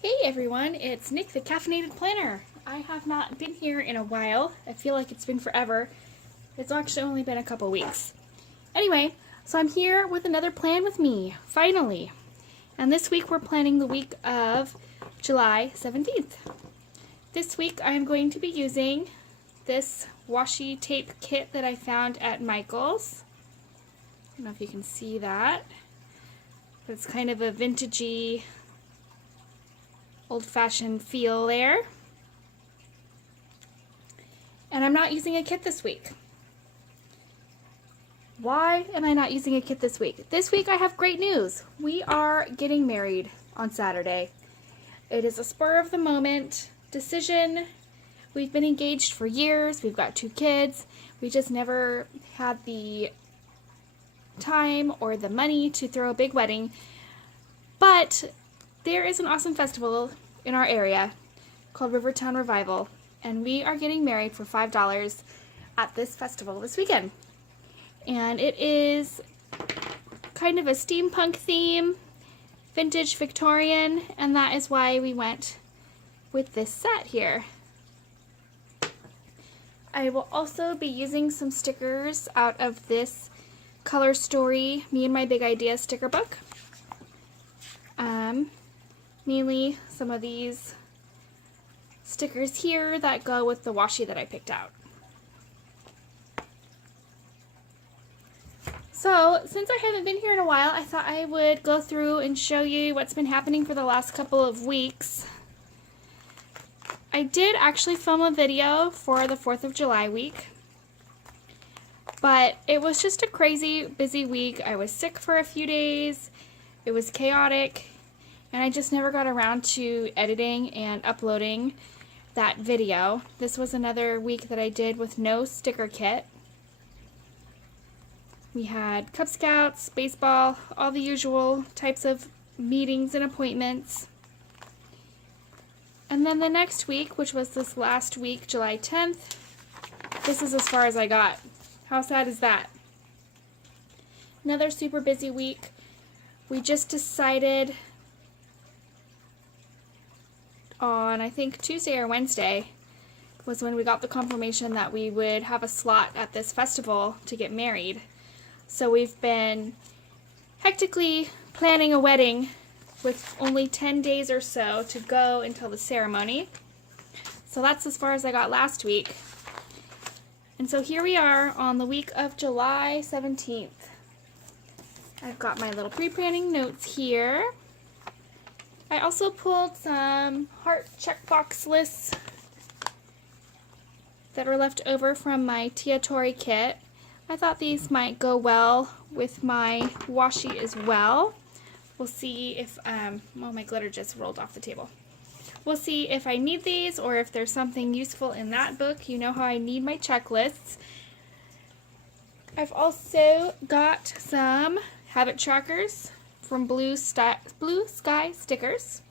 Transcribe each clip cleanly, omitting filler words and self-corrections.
Hey everyone, it's Nick the Caffeinated Planner. I have not been here in a while. I feel like it's been forever. It's actually only been a couple weeks. Anyway, so I'm here with another plan with me, finally. And this week we're planning the week of July 17th. This week I'm going to be using this washi tape kit that I found at Michael's. I don't know if you can see that, but it's kind of a vintagey, old-fashioned feel there. And I'm not using a kit this week. Why am I not using a kit this week? This week I have great news. We are getting married on Saturday. It is a spur of the moment decision. We've been engaged for years. We've got 2 kids. We just never had the time or the money to throw a big wedding. But there is an awesome festival in our area called Rivertown Revival, and we are getting married for $5 at this festival this weekend. And it is kind of a steampunk theme, vintage Victorian, and that is why we went with this set here. I will also be using some stickers out of this Color Story Me and My Big Idea sticker book. Mainly some of these stickers here that go with the washi that I picked out. So, since I haven't been here in a while, I thought I would go through and show you what's been happening for the last couple of weeks. I did actually film a video for the 4th of July week, but it was just a crazy busy week. I was sick for a few days. It was chaotic. And I just never got around to editing and uploading that video. This was another week that I did with no sticker kit. We had Cub Scouts, baseball, all the usual types of meetings and appointments. And then the next week, which was this last week, July 10th, this is as far as I got. How sad is that? Another super busy week. We just decided on, I think, Tuesday or Wednesday was when we got the confirmation that we would have a slot at this festival to get married. So we've been hectically planning a wedding with only 10 days or so to go until the ceremony. So that's as far as I got last week. And so here we are on the week of July 17th. I've got my little pre-planning notes here. I also pulled some heart checkbox lists that were left over from my Tia Tori kit. I thought these might go well with my washi as well. We'll see if, well, my glitter just rolled off the table. We'll see if I need these or if there's something useful in that book. You know how I need my checklists. I've also got some habit trackers from Blue Sky Stickers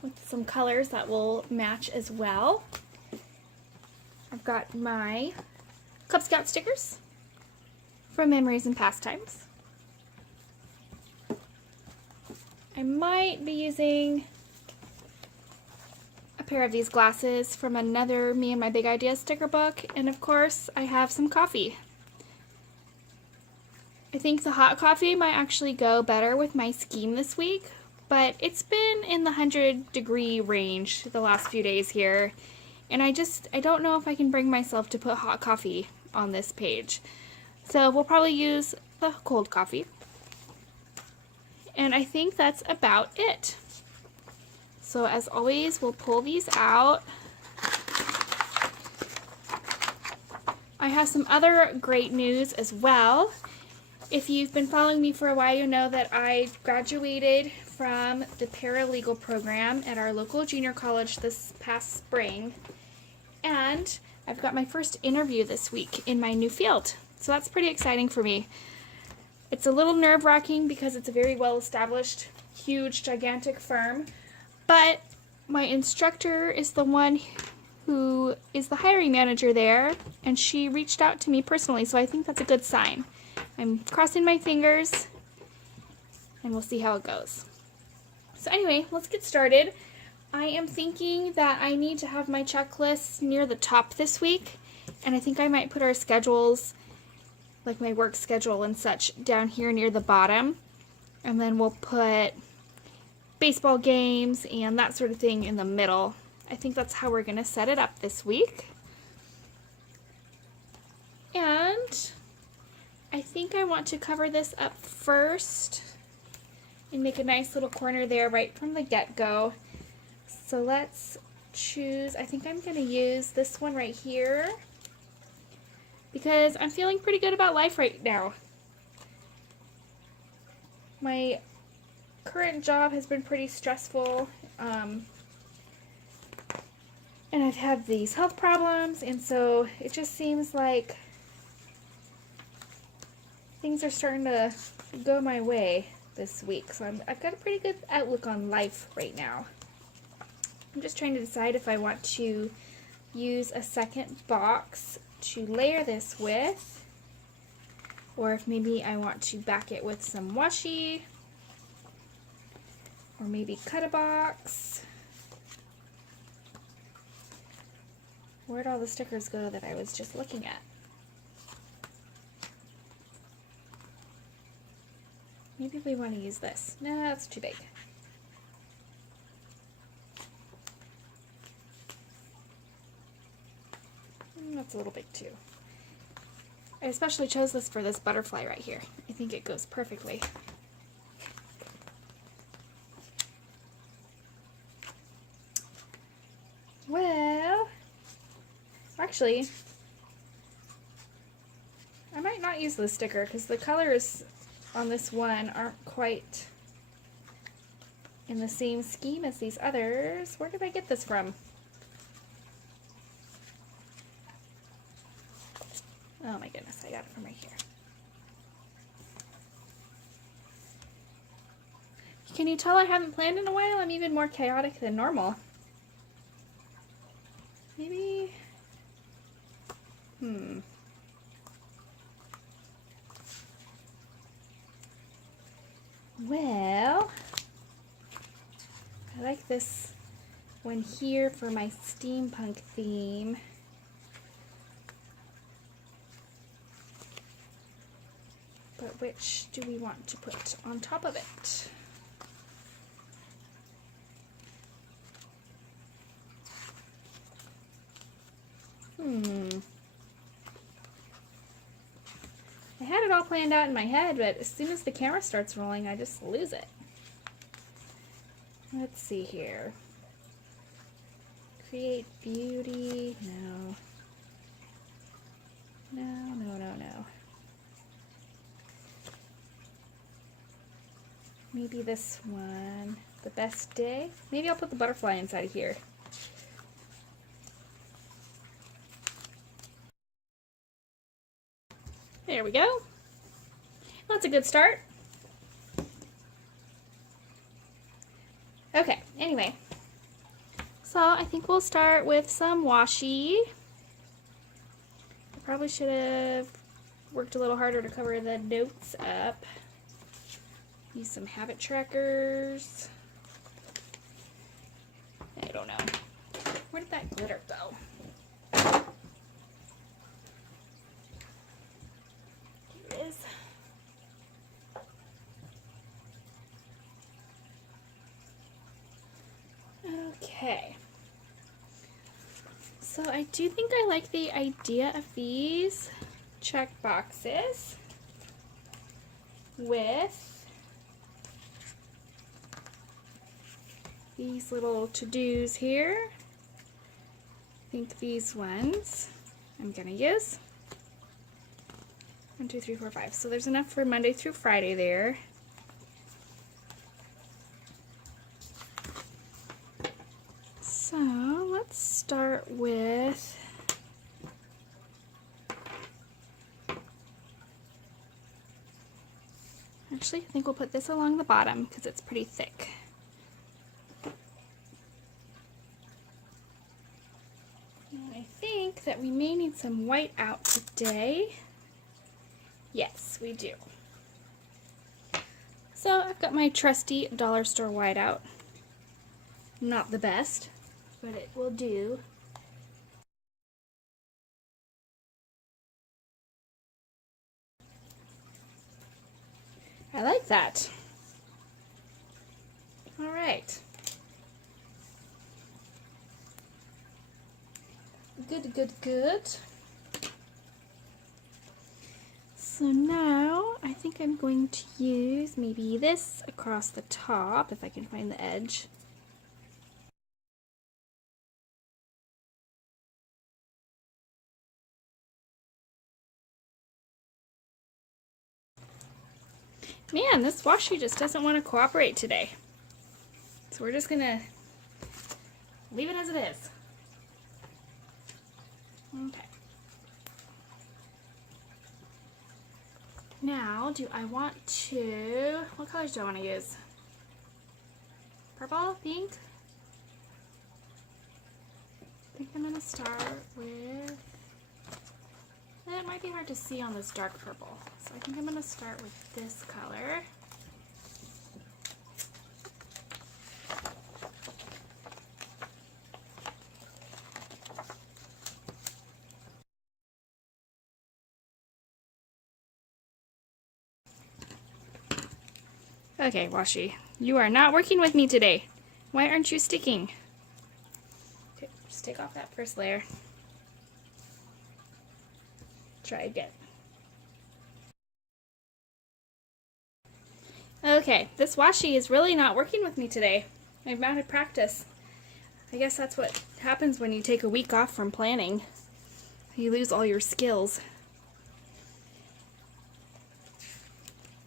with some colors that will match as well. I've got my Cub Scout stickers from Memories and Pastimes. I might be using a pair of these glasses from another Me and My Big Idea sticker book, and of course I have some coffee. I think the hot coffee might actually go better with my scheme this week, but it's been in the 100-degree range the last few days here, and I don't know if I can bring myself to put hot coffee on this page. So we'll probably use the cold coffee. And I think that's about it. So as always, we'll pull these out. I have some other great news as well. If you've been following me for a while, you know that I graduated from the paralegal program at our local junior college this past spring. And I've got my first interview this week in my new field. So that's pretty exciting for me. It's a little nerve-wracking because it's a very well-established, huge, gigantic firm. But my instructor is the one who is the hiring manager there, and she reached out to me personally, so I think that's a good sign. I'm crossing my fingers, and we'll see how it goes. So anyway, let's get started. I am thinking that I need to have my checklist near the top this week, and I think I might put our schedules, like my work schedule and such, down here near the bottom, and then we'll put baseball games and that sort of thing in the middle. I think that's how we're going to set it up this week. And I think I want to cover this up first and make a nice little corner there right from the get-go. So let's choose, I think I'm going to use this one right here because I'm feeling pretty good about life right now. My current job has been pretty stressful, and I've had these health problems, and so it just seems like things are starting to go my way this week. So I've got a pretty good outlook on life right now. I'm just trying to decide if I want to use a second box to layer this with, or if maybe I want to back it with some washi, or maybe cut a box. Where'd all the stickers go that I was just looking at? Maybe we want to use this. No, that's too big. That's a little big too. I especially chose this for this butterfly right here. I think it goes perfectly. Well, actually, I might not use this sticker because the colors on this one aren't quite in the same scheme as these others. Where did I get this from? Oh my goodness, I got it from right here. Can you tell I haven't planned in a while? I'm even more chaotic than normal. Maybe, Well, I like this one here for my steampunk theme. But which do we want to put on top of it? I had it all planned out in my head, but as soon as the camera starts rolling, I just lose it. Let's see here. Create beauty. No. No, no, no, no. Maybe this one. The best day. Maybe I'll put the butterfly inside of here. There we go. That's a good start. Okay, anyway. So I think we'll start with some washi. I probably should have worked a little harder to cover the notes up. Use some habit trackers. I don't know. Where did that glitter go? Here it is. Okay. So I do think I like the idea of these check boxes with these little to-dos here. I think these ones I'm gonna use. 1, 2, 3, 4, 5. So there's enough for Monday through Friday there. So let's start with actually, I think we'll put this along the bottom because it's pretty thick. And I think that we may need some white out today. Yes, we do. So I've got my trusty dollar store whiteout. Not the best, but it will do. I like that. All right. Good, good, good. So now I think I'm going to use maybe this across the top if I can find the edge. Man, this washi just doesn't want to cooperate today. So we're just gonna leave it as it is. Okay. Now, do I want to, what colors do I want to use? Purple? Pink? I think I'm gonna start with, it might be hard to see on this dark purple. So I think I'm gonna start with this color. Okay, washi, you are not working with me today. Why aren't you sticking? Okay, just take off that first layer. Try again. Okay, this washi is really not working with me today. I've out of practice. I guess that's what happens when you take a week off from planning. You lose all your skills.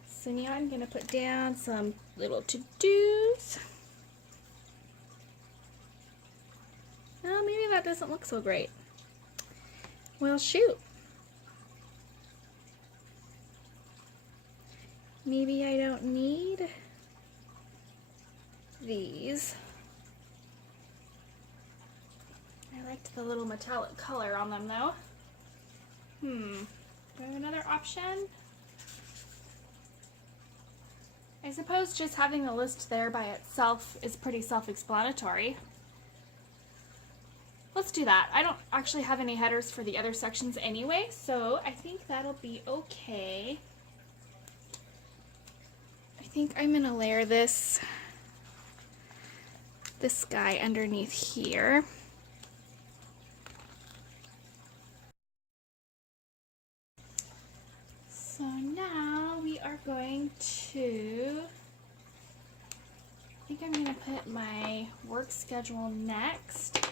So now I'm going to put down some little to-dos. Oh, maybe that doesn't look so great. Well, shoot. Maybe I don't need these. I liked the little metallic color on them though. Do I have another option? I suppose just having a list there by itself is pretty self-explanatory. Let's do that. I don't actually have any headers for the other sections anyway, so I think that'll be okay. I think I'm gonna layer this guy underneath here. So now we are going to, I think I'm going to put my work schedule next.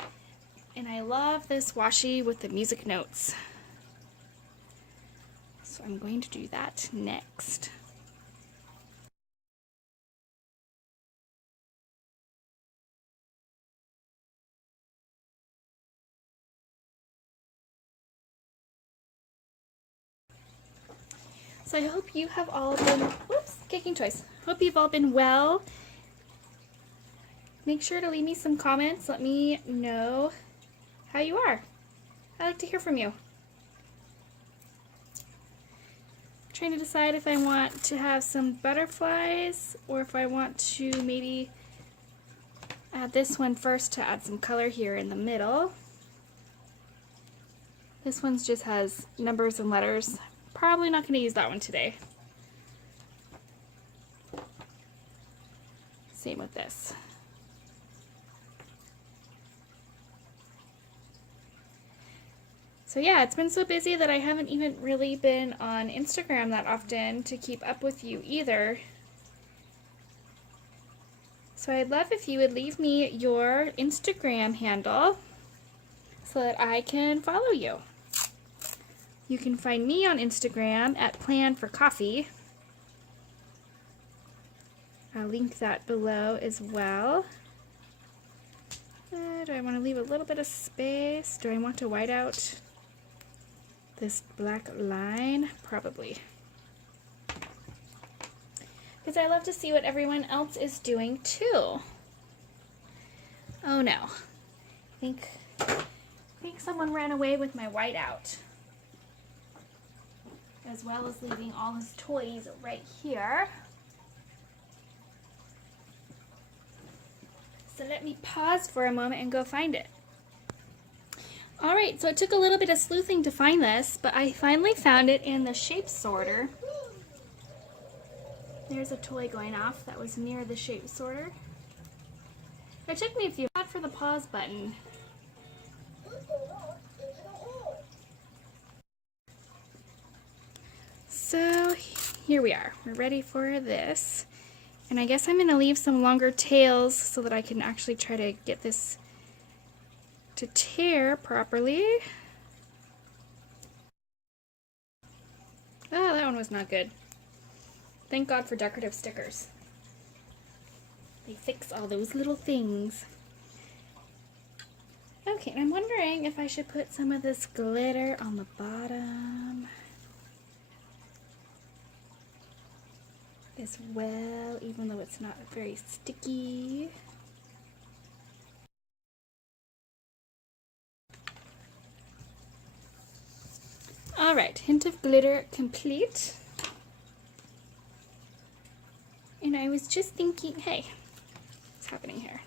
And I love this washi with the music notes. So I'm going to do that next. So I hope you have all been, whoops, kicking toys. Hope you've all been well. Make sure to leave me some comments. Let me know how you are. I like to hear from you. I'm trying to decide if I want to have some butterflies or if I want to maybe add this one first to add some color here in the middle. This one just has numbers and letters. Probably not going to use that one today. Same with this. So yeah, it's been so busy that I haven't even really been on Instagram that often to keep up with you either. So I'd love if you would leave me your Instagram handle so that I can follow you. You can find me on Instagram at Plan for Coffee. I'll link that below as well. Do I want to leave a little bit of space? Do I want to white out this black line? Probably. Because I love to see what everyone else is doing too. Oh no. I think someone ran away with my whiteout. As well as leaving all his toys right here. So let me pause for a moment and go find it. Alright, so it took a little bit of sleuthing to find this, but I finally found it in the shape sorter. There's a toy going off that was near the shape sorter. It took me a few minutes for the pause button. So here we are. We're ready for this. And I guess I'm going to leave some longer tails so that I can actually try to get this to tear properly. Oh, that one was not good. Thank God for decorative stickers. They fix all those little things. Okay, I'm wondering if I should put some of this glitter on the bottom as well, even though it's not very sticky. Alright, hint of glitter complete. And I was just thinking, hey, what's happening here?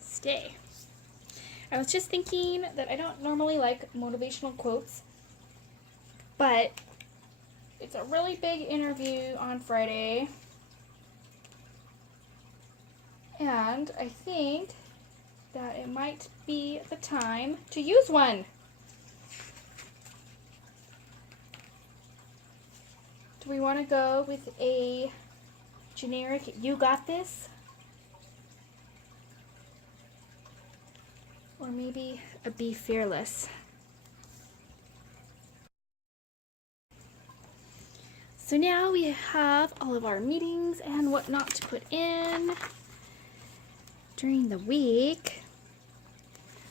Stay. I was just thinking that I don't normally like motivational quotes, but it's a really big interview on Friday, and I think that it might be the time to use one. Do we want to go with a generic "you got this"? Or maybe a "be fearless"? So now we have all of our meetings and whatnot to put in during the week.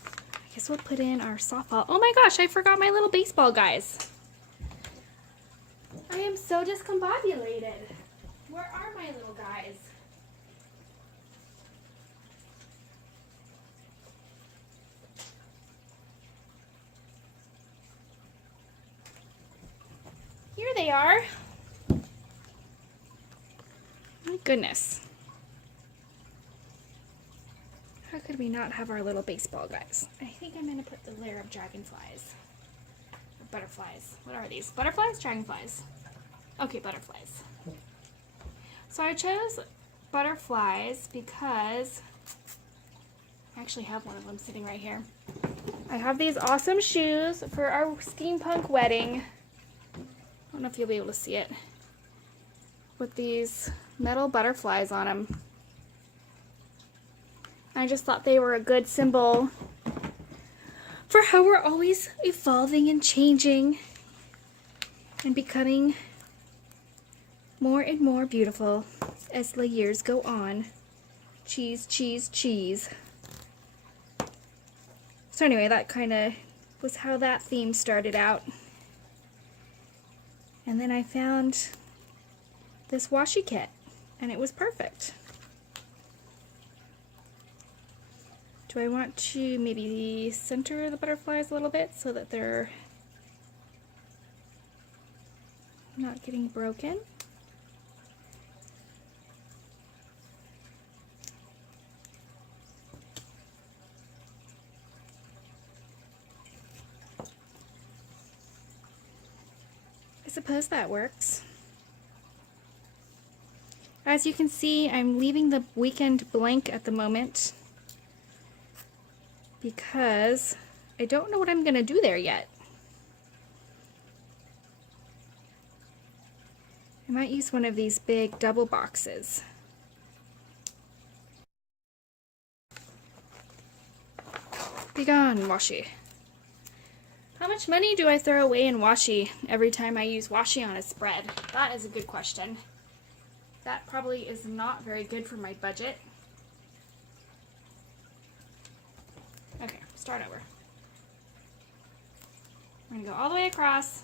I guess we'll put in our softball. Oh my gosh, I forgot my little baseball guys. I am so discombobulated. Where are my little guys? Here they are. My goodness. How could we not have our little baseball guys? I think I'm going to put the layer of dragonflies. Or butterflies. What are these? Butterflies? Dragonflies. Okay, butterflies. So I chose butterflies because I actually have one of them sitting right here. I have these awesome shoes for our steampunk wedding. I don't know if you'll be able to see it. With these metal butterflies on them. I just thought they were a good symbol for how we're always evolving and changing and becoming more and more beautiful as the years go on. Cheese, cheese, cheese. So anyway, that kind of was how that theme started out. And then I found this washi kit, and it was perfect. Do I want to maybe center the butterflies a little bit so that they're not getting broken? I suppose that works. As you can see, I'm leaving the weekend blank at the moment because I don't know what I'm going to do there yet. I might use one of these big double boxes. Be gone, washi. How much money do I throw away in washi every time I use washi on a spread? That is a good question. That probably is not very good for my budget. Okay, start over. We're gonna go all the way across.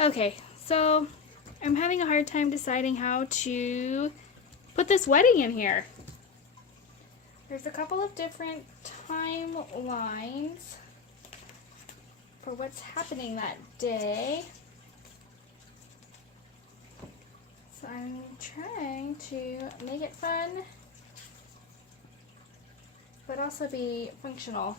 Okay, so I'm having a hard time deciding how to put this wedding in here. There's a couple of different timelines for what's happening that day. So I'm trying to make it fun, but also be functional.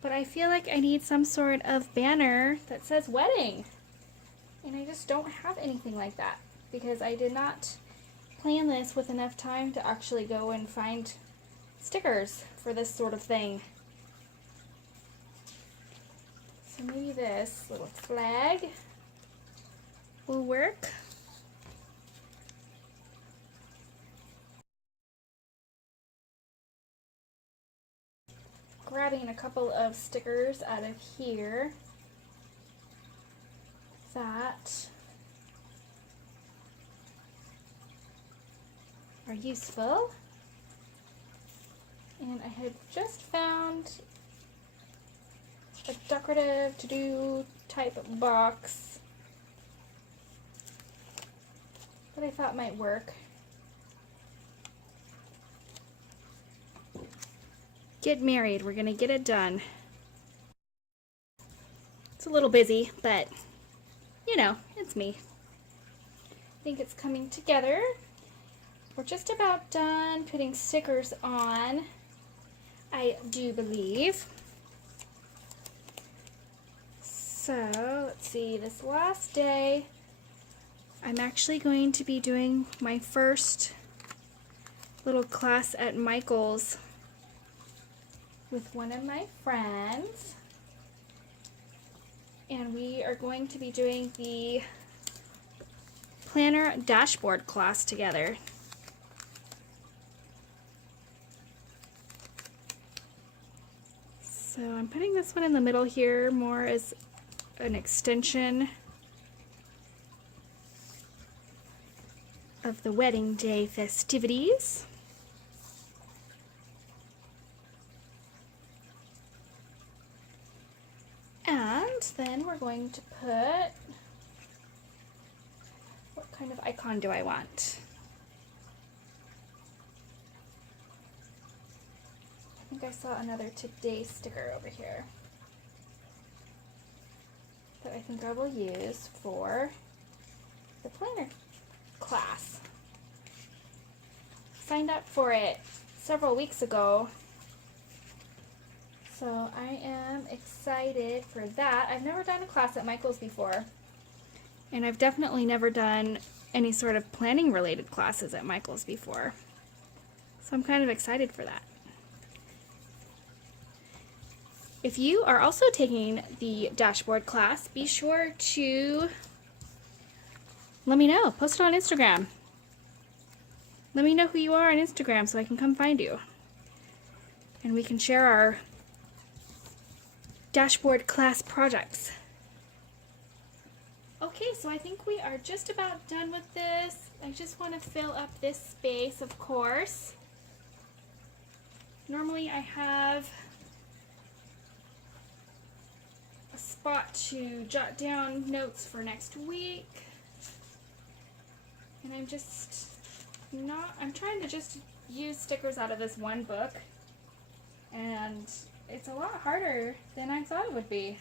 But I feel like I need some sort of banner that says wedding. And I just don't have anything like that because I did not plan this with enough time to actually go and find stickers for this sort of thing. So maybe this little flag will work. Grabbing a couple of stickers out of here that are useful. And I had just found a decorative to-do type box that I thought might work. Get married. We're gonna get it done. It's a little busy, but you know, it's me. I think it's coming together. We're just about done putting stickers on, I do believe. So let's see, this last day, I'm actually going to be doing my first little class at Michael's with one of my friends. And we are going to be doing the planner dashboard class together. So I'm putting this one in the middle here more as an extension of the wedding day festivities. And then we're going to put, what kind of icon do I want? I think I saw another today sticker over here that I think I will use for the planner class. Signed up for it several weeks ago, so I am excited for that. I've never done a class at Michael's before, and I've definitely never done any sort of planning related classes at Michael's before, so I'm kind of excited for that. If you are also taking the dashboard class, be sure to let me know. Post it on Instagram. Let me know who you are on Instagram so I can come find you. And we can share our dashboard class projects. Okay, so I think we are just about done with this. I just want to fill up this space, of course. Normally I have a spot to jot down notes for next week. And I'm trying to just use stickers out of this one book. And it's a lot harder than I thought it would be.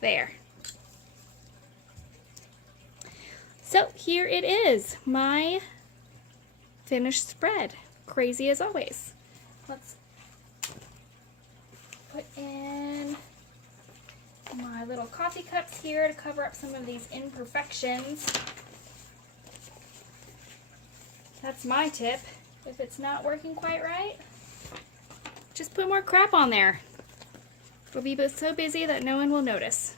There. So here it is, my finished spread. Crazy as always. Let's put in my little coffee cups here to cover up some of these imperfections. That's my tip. If it's not working quite right, just put more crap on there. It'll be so busy that no one will notice.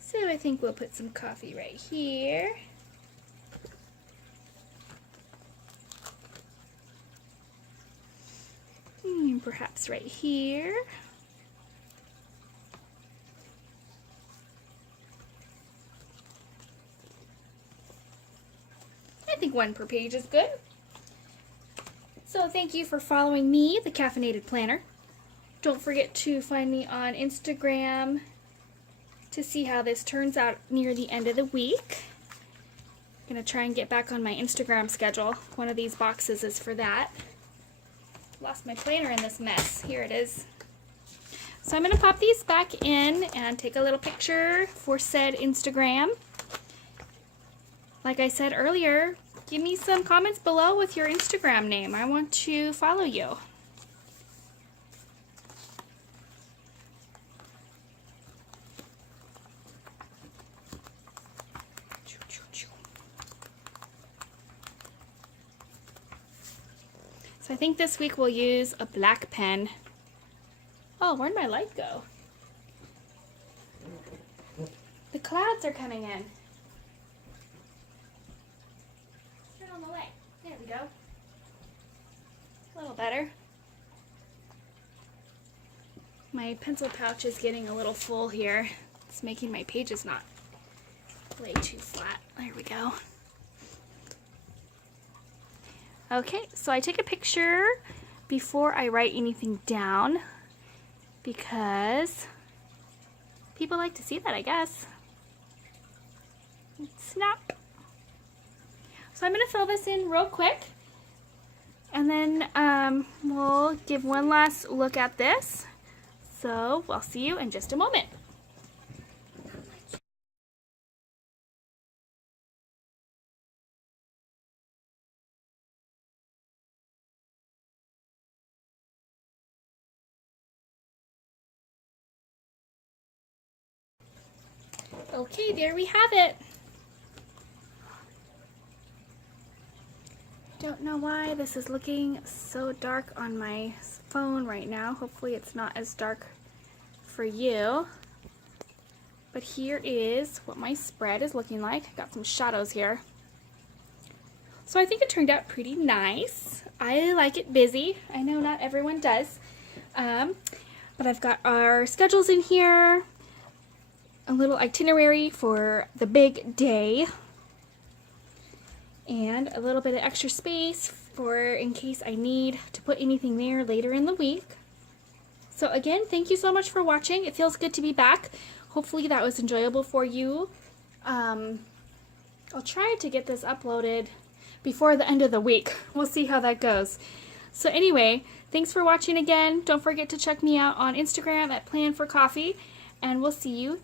So I think we'll put some coffee right here. And perhaps right here. 1 per page is good. So thank you for following me, the Caffeinated Planner. Don't forget to find me on Instagram to see how this turns out near the end of the week. I'm going to try and get back on my Instagram schedule. One of these boxes is for that. Lost my planner in this mess. Here it is. So I'm going to pop these back in and take a little picture for said Instagram. Like I said earlier, give me some comments below with your Instagram name. I want to follow you. So I think this week we'll use a black pen. Oh, where'd my light go? The clouds are coming in. Turn on the light. There we go. A little better. My pencil pouch is getting a little full here. It's making my pages not lay too flat. There we go. Okay, so I take a picture before I write anything down because people like to see that, I guess. Snap. So I'm going to fill this in real quick and then we'll give one last look at this. So I'll see you in just a moment. Okay, there we have it. Don't know why this is looking so dark on my phone right now. Hopefully it's not as dark for you. But here is what my spread is looking like. Got some shadows here. So I think it turned out pretty nice. I like it busy. I know not everyone does. But I've got our schedules in here. A little itinerary for the big day, and a little bit of extra space for in case I need to put anything there later in the week. So again, thank you so much for watching. It feels good to be back. Hopefully that was enjoyable for you. I'll try to get this uploaded before the end of the week. We'll see how that goes. So anyway, thanks for watching again. Don't forget to check me out on Instagram at Plan for Coffee, and we'll see you